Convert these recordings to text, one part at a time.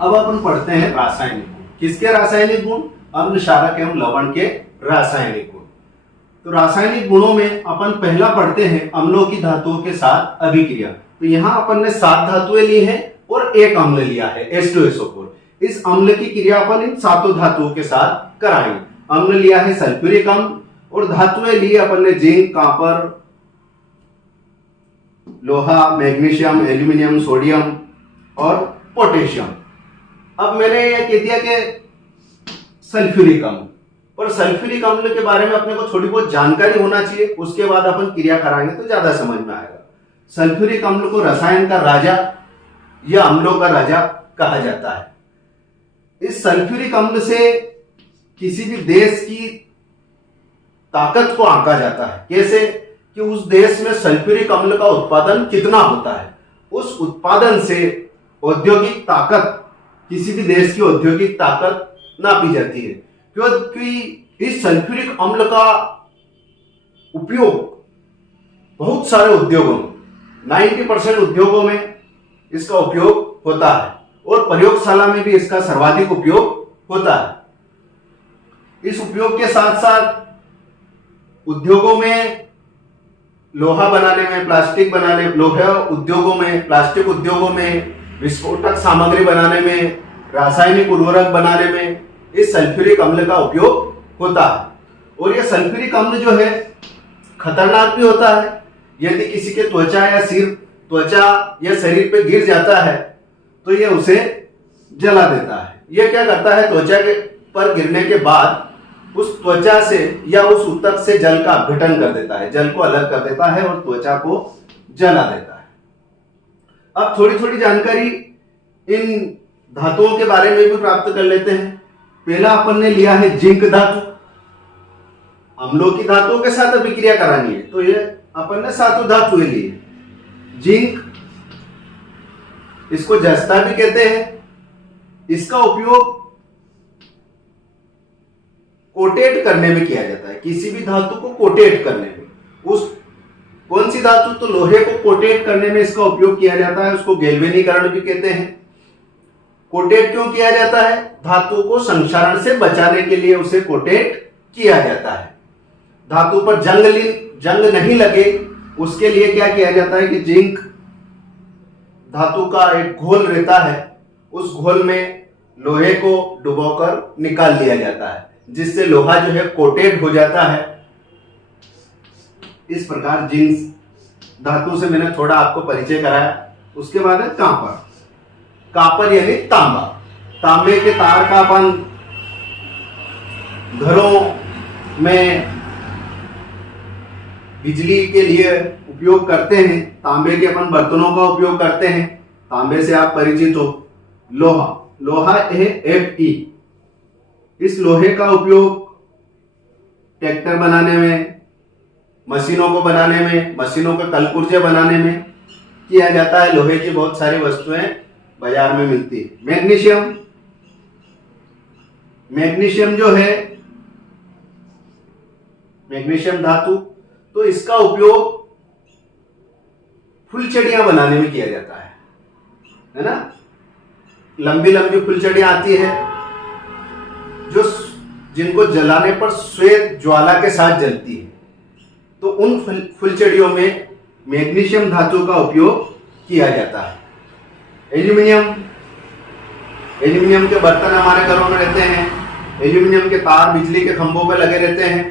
अब अपन पढ़ते हैं रासायनिक गुण। किसके रासायनिक गुण? अम्ल, क्षारक एवं लवण के रासायनिक गुण। तो रासायनिक गुणों में अपन पहला पढ़ते हैं अम्लों की धातुओं के साथ अभिक्रिया। तो यहाँ अपन ने 7 धातुएं ली हैं और एक अम्ल लिया है H2SO4। इस अम्ल की क्रिया अपन इन 7 धातुओं के साथ कराएंगे। अम्ल लिया है सल्फ्यूरिक अम्ल और धातुएं ली अपन ने जिंक, कॉपर, लोहा, मैग्नीशियम, एल्यूमिनियम, सोडियम और पोटेशियम। अब मैंने ये कह दिया कि सल्फ्यूरिक अम्ल, और सल्फ्यूरिक अम्ल के बारे में अपने को थोड़ी बहुत जानकारी होना चाहिए, उसके बाद अपन क्रिया कराएंगे तो ज्यादा समझ में आएगा। सल्फ्यूरिक अम्ल को रसायन का राजा या अम्लों का राजा कहा जाता है। इस सल्फ्यूरिक अम्ल से किसी भी देश की ताकत को आंका जाता है। कैसे? कि उस देश में सल्फ्यूरिक अम्ल का उत्पादन कितना होता है, उस उत्पादन से औद्योगिक ताकत, किसी भी देश की औद्योगिक ताकत नापी जाती है। क्योंकि इस सल्फ्यूरिक अम्ल का उपयोग बहुत सारे उद्योगों में, 90% उद्योगों में इसका उपयोग होता है और प्रयोगशाला में भी इसका सर्वाधिक उपयोग होता है। इस उपयोग के साथ साथ उद्योगों में लोहा बनाने में, प्लास्टिक बनाने, लोहा उद्योगों में, प्लास्टिक उद्योगों में, विस्फोटक सामग्री बनाने में, रासायनिक उर्वरक बनाने में इस सल्फ्यूरिक अम्ल का उपयोग होता है। और यह सल्फ्यूरिक अम्ल जो है खतरनाक भी होता है। यदि किसी के त्वचा या शरीर पे गिर जाता है तो यह उसे जला देता है। यह क्या करता है? त्वचा के पर गिरने के बाद उस त्वचा से या उस ऊतक से जल का अपघटन कर देता है, जल को अलग कर देता है और त्वचा को जला देता है। अब थोड़ी थोड़ी जानकारी इन धातुओं के बारे में भी प्राप्त कर लेते हैं। पहला अपन ने लिया है जिंक धातु। अम्लों की धातुओं के साथ अभिक्रिया करानी है तो ये अपन ने 7 धातुएं ली है। जिंक, इसको जस्ता भी कहते हैं। इसका उपयोग कोटेट करने में किया जाता है, किसी भी धातु को कोटेट करने में। उस कौन सी धातु? तो लोहे को कोटेट करने में इसका उपयोग किया जाता है। उसको गैल्वेनीकरण भी कहते हैं। कोटेट क्यों किया जाता है? धातु को संक्षारण से बचाने के लिए उसे कोटेट किया जाता है। धातु पर जंग नहीं लगे उसके लिए क्या किया जाता है कि जिंक धातु का एक घोल रहता है, उस घोल में लोहे को डुबोकर निकाल लिया जाता है, जिससे लोहा जो है कोटेड हो जाता है। इस प्रकार जिंक धातु से मैंने थोड़ा आपको परिचय कराया। उसके बाद है कॉपर। कॉपर यानी तांबा। तांबे के तार का अपन घरों में बिजली के लिए उपयोग करते हैं। तांबे के अपन बर्तनों का उपयोग करते हैं। तांबे से आप परिचित हो। लोहा है Fe। इस लोहे का उपयोग ट्रैक्टर बनाने में, मशीनों को बनाने में, मशीनों के कलपुर्जे बनाने में किया जाता है। लोहे की बहुत सारी वस्तुएं बाजार में मिलती है। मैग्नीशियम जो है, मैग्नीशियम धातु, तो इसका उपयोग फुलचड़ियां बनाने में किया जाता है ना। लंबी लंबी फुलचड़ियां आती है जो जिनको जलाने पर श्वेत ज्वाला के साथ जलती है। तो उन फुलचड़ियों में मैग्नीशियम धातु का उपयोग किया जाता है। एल्यूमिनियम के बर्तन हमारे घरों में रहते हैं। एल्यूमिनियम के तार बिजली के खंभों पर लगे रहते हैं,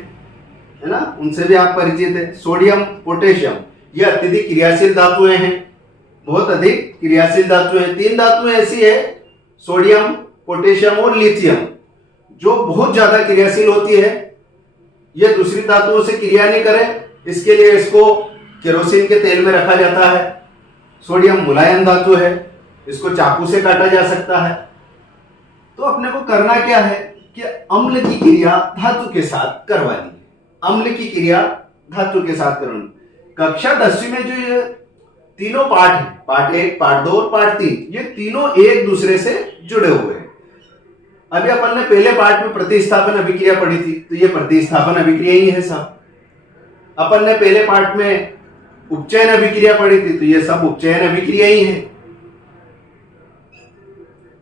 है ना, उनसे भी आप परिचित है। सोडियम, पोटेशियम, ये अत्यधिक क्रियाशील धातुएं हैं, बहुत अधिक क्रियाशील धातुएं। 3 धातुएं ऐसी है, सोडियम, पोटेशियम और लिथियम, जो बहुत ज्यादा क्रियाशील होती है। ये दूसरी धातुओं से क्रिया नहीं करे, इसके लिए इसको केरोसिन के तेल में रखा जाता है। सोडियम मुलायम धातु है, इसको चाकू से काटा जा सकता है। तो अपने को करना क्या है कि अम्ल की क्रिया धातु के साथ करवानी है। अम्ल की क्रिया धातु के साथ करवानी। कक्षा 10वीं में जो ये तीनों पार्ट है, पार्ट 1, पार्ट 2 और पार्ट 3, ये तीनों एक दूसरे से जुड़े हुए हैं। अभी अपन ने पहले पार्ट में प्रतिस्थापन अभिक्रिया पढ़ी थी, तो ये प्रतिस्थापन अभिक्रिया ही है सब। अपन ने पहले पार्ट में उपचयन अभिक्रिया पढ़ी थी, तो ये सब उपचयन अभिक्रिया ही है।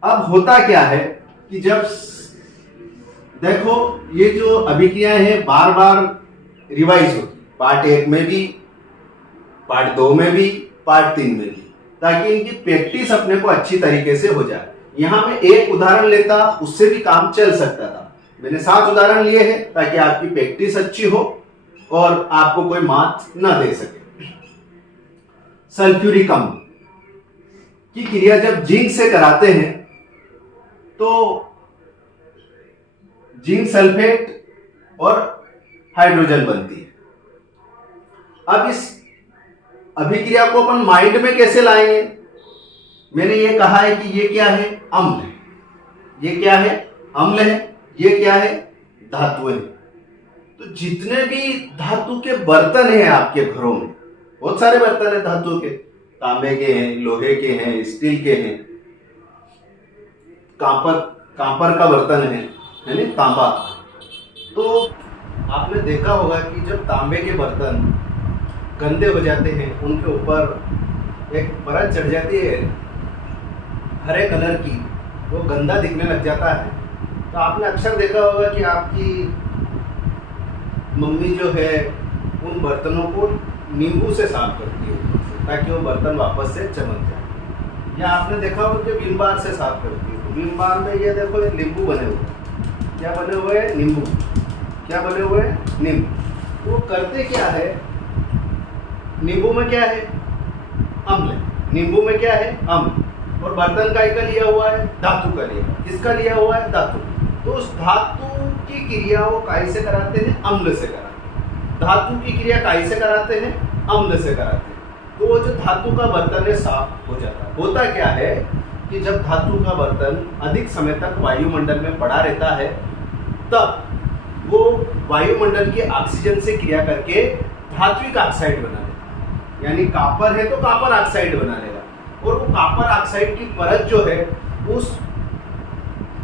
अब होता क्या है कि जब देखो ये जो अभिक्रियाएं हैं बार बार रिवाइज होती, पार्ट 1 में भी, पार्ट 2 में भी, पार्ट 3 में भी, ताकि इनकी प्रैक्टिस अपने को अच्छी तरीके से हो जाए। यहां मैं एक उदाहरण लेता, उससे भी काम चल सकता था। मैंने 7 उदाहरण लिए हैं ताकि आपकी प्रैक्टिस अच्छी हो और आपको कोई मात ना दे सके। सल्फ्यूरिक अम्ल की क्रिया जब जिंक से कराते हैं तो जिंक सल्फेट और हाइड्रोजन बनती है। अब इस अभिक्रिया को अपन माइंड में कैसे लाएंगे? मैंने ये कहा है कि ये क्या है? अम्ल है। ये क्या है? अम्ल है। ये क्या है? धातु है। तो जितने भी धातु के बर्तन हैं आपके घरों में, बहुत सारे बर्तन हैं धातु के, तांबे के हैं, लोहे के हैं, स्टील के हैं, कांपर का बर्तन है ना, तांबा। तो आपने देखा होगा कि जब तांबे के बर्तन गंदे हो जाते हैं, उनके ऊपर एक परत चढ़ जाती है हरे कलर की, वो गंदा दिखने लग जाता है। तो आपने अक्सर देखा होगा कि आपकी मम्मी जो है उन बर्तनों को नींबू से साफ करती है ताकि वो बर्तन वापस से चमक जाए। या आपने देखा होगा कि विम बार से साफ करती है। विम बार में ये देखो ये नींबू बने हुए हैं। क्या बने हुए हैं? नींबू। क्या बने हुए हैं? नींबू। वो करते क्या है? नींबू में क्या है? अम्ल। नींबू में क्या है? अम्ल। और बर्तन का लिया हुआ है? धातु का लिया। किसका लिया हुआ है? धातु। तो उस धातु की क्रिया वो काय से कराते हैं? अम्ल से कराते हैं। धातु की क्रिया काय से कराते हैं? अम्ल से कराते हैं। तो वो जो धातु का बर्तन है साफ हो जाता है। होता क्या है कि जब धातु का बर्तन अधिक समय तक वायुमंडल में पड़ा रहता है, तब वो वायुमंडल की ऑक्सीजन से क्रिया करके धात्विक ऑक्साइड बना लेगा। यानी कॉपर है तो कॉपर ऑक्साइड बना लेगा। और वो कॉपर ऑक्साइड की परत जो है, उस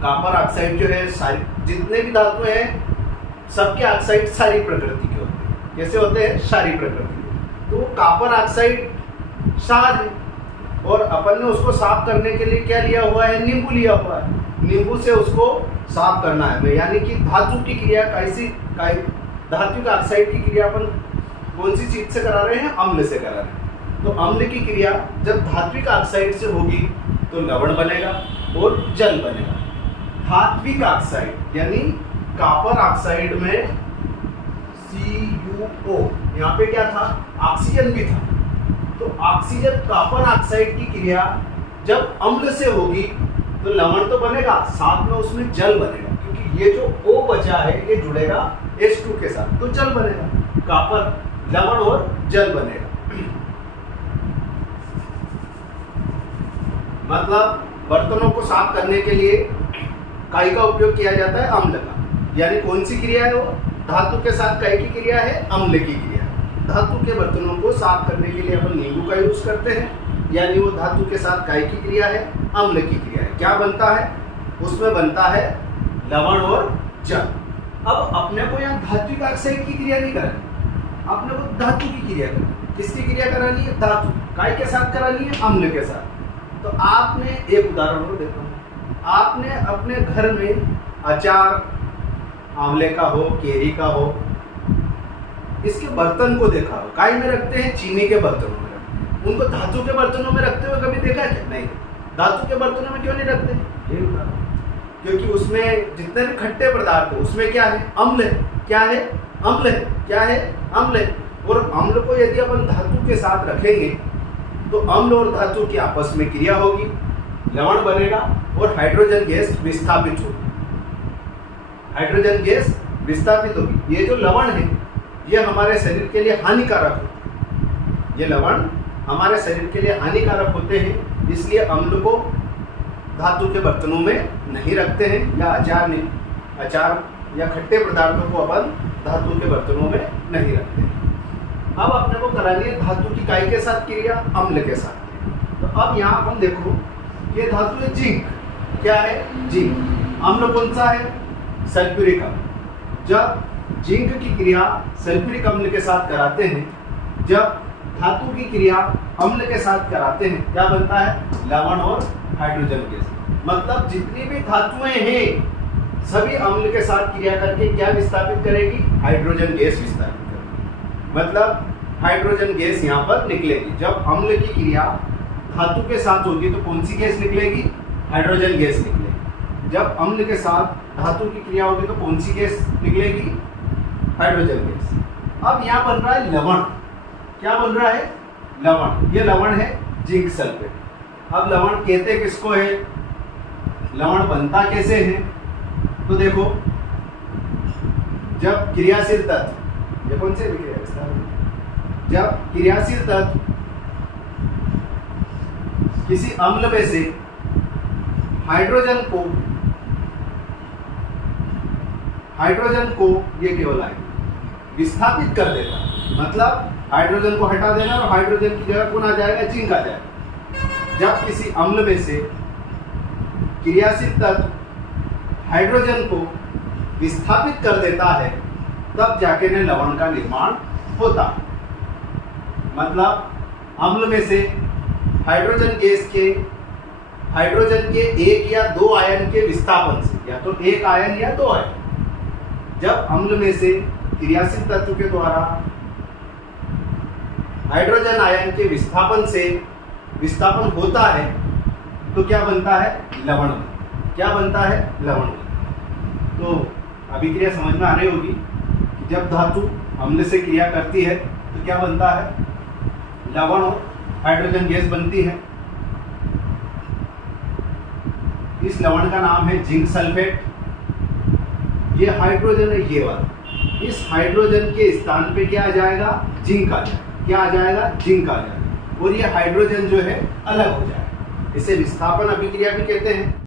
कॉपर ऑक्साइड जो है, सारी जितने भी धातु हैं सबके ऑक्साइड सारी प्रकृति के होते हैं। कैसे होते हैं? सारी प्रकृति। तो कॉपर ऑक्साइड क्षार है और अपन ने उसको साफ करने के लिए क्या लिया हुआ है? नींबू लिया हुआ है। नींबू से उसको साफ करना है। यानी कि धातु की क्रिया धात्विक ऑक्साइड की क्रिया अपन कौन सी चीज से करा रहे हैं? अम्ल से करा रहे हैं। तो अम्ल की क्रिया जब धात्विक ऑक्साइड से होगी तो लवण बनेगा और जल बनेगा। धात्विक ऑक्साइड यानी कॉपर ऑक्साइड में CuO, यहाँ पे क्या था? ऑक्सीजन भी था। तो ऑक्सीजन कॉपर ऑक्साइड की क्रिया जब अम्ल से होगी तो लवण तो बनेगा, साथ में उसमें जल बनेगा, क्योंकि ये जो O बचा है ये जुड़ेगा H2 के साथ, तो जल बनेगा। कॉपर, लवण और जल बनेगा। मतलब बर्तनों को साफ करने के लिए काय का उपयोग किया जाता है? अम्ल का। यानी कौन सी क्रिया है वो? धातु के साथ काय की क्रिया है? अम्ल की क्रिया। धातु के बर्तनों को साफ करने के लिए अपन नींबू का यूज करते हैं, यानी वो धातु के साथ काय की क्रिया है? अम्ल की क्रिया है। क्या बनता है? उसमें बनता है लवण और जल। अब अपने को यहाँ धात्विक ऑक्साइड की क्रिया नहीं करानी, अपने को धातु की क्रिया करानी। किसकी क्रिया करानी है? धातु। काय के साथ करानी है? अम्ल के साथ। तो आपने एक उदाहरण और देखो, आपने अपने घर में अचार आंवले का हो, केरी का हो, इसके बर्तन को देखा हो, काय में रखते हैं? चीनी के बर्तनों में रखते हैं। उनको धातु के बर्तनों में रखते हुए कभी देखा है? नहीं। धातु के बर्तनों में क्यों नहीं रखते? क्योंकि उसमें जितने भी खट्टे पदार्थ है उसमें क्या है? अम्ल है। क्या है? अम्ल है। क्या है? अम्ल है। और अम्ल को यदि अपन धातु के साथ रखेंगे तो अम्ल और धातु की आपस में क्रिया होगी, लवण बनेगा और हाइड्रोजन गैस विस्थापित होगी। हाइड्रोजन गैस विस्थापित होगी। ये जो लवण है ये हमारे शरीर के लिए हानिकारक होते हैं। ये लवण हमारे शरीर के लिए हानिकारक होते हैं, इसलिए अम्ल को धातु के बर्तनों में नहीं रखते हैं, या अचार या खट्टे पदार्थों को अपन धातु के बर्तनों में नहीं रखते हैं। अब अपने को करानी है धातु की काय के साथ क्रिया? अम्ल के साथ। तो अब यहाँ अपन देखो, ये धातु है जिंक। क्या है? जिंक। अम्ल कौन सा है? सल्फ्यूरिक अम्ल। जब जिंक की क्रिया सल्फ्यूरिक अम्ल के साथ कराते हैं, जब धातु की क्रिया अम्ल के साथ कराते हैं, क्या बनता है? लवण और हाइड्रोजन गैस। मतलब जितनी भी धातुएं हैं सभी अम्ल के साथ क्रिया करके क्या विस्थापित करेगी, हाइड्रोजन गैस विस्थापित करेगी। मतलब हाइड्रोजन गैस यहाँ पर निकलेगी। जब अम्ल की क्रिया धातु के साथ होगी तो कौन सी गैस निकलेगी, हाइड्रोजन गैस निकलेगी। जब अम्ल के साथ धातु की क्रिया होगी तो कौन सी गैस निकलेगी, हाइड्रोजन गैस। अब यहाँ बन रहा है लवण। क्या बन रहा है, लवण। ये लवण है जिंक सल्फेट। अब लवण कहते किसको है, लवण बनता कैसे है, तो देखो जब क्रियाशील तत्व, ये कौन से विक्रिया है, जब क्रियाशील तत्व किसी अम्ल में से हाइड्रोजन को ये केवल आएगा विस्थापित कर देगा। मतलब हाइड्रोजन को हटा देना और हाइड्रोजन की जगह कौन आ जाएगा, जिंक आ जाएगा। जब किसी अम्ल में से क्रियाशील तत्व हाइड्रोजन को विस्थापित कर देता है तब जाके ने लवण का निर्माण होता। मतलब अम्ल में से हाइड्रोजन के एक या दो आयन के विस्थापन से, या तो एक आयन या दो आयन, जब अम्ल में से क्रियाशील तत्व के द्वारा हाइड्रोजन आयन के विस्थापन होता है तो क्या बनता है, लवण। क्या बनता है, लवण। तो अभिक्रिया समझ में आ रही होगी कि जब धातु अम्ल से क्रिया करती है तो क्या बनता है, लवण और हाइड्रोजन गैस बनती है। इस लवण का नाम है जिंक सल्फेट। ये हाइड्रोजन है ये वाला। इस हाइड्रोजन के स्थान पे क्या आ जाएगा, जिंक आ जाएगा। क्या आ जाएगा, जिंक आ जाएगा। और ये हाइड्रोजन जो है अलग हो जाएगा। इसे विस्थापन अभिक्रिया भी कहते हैं।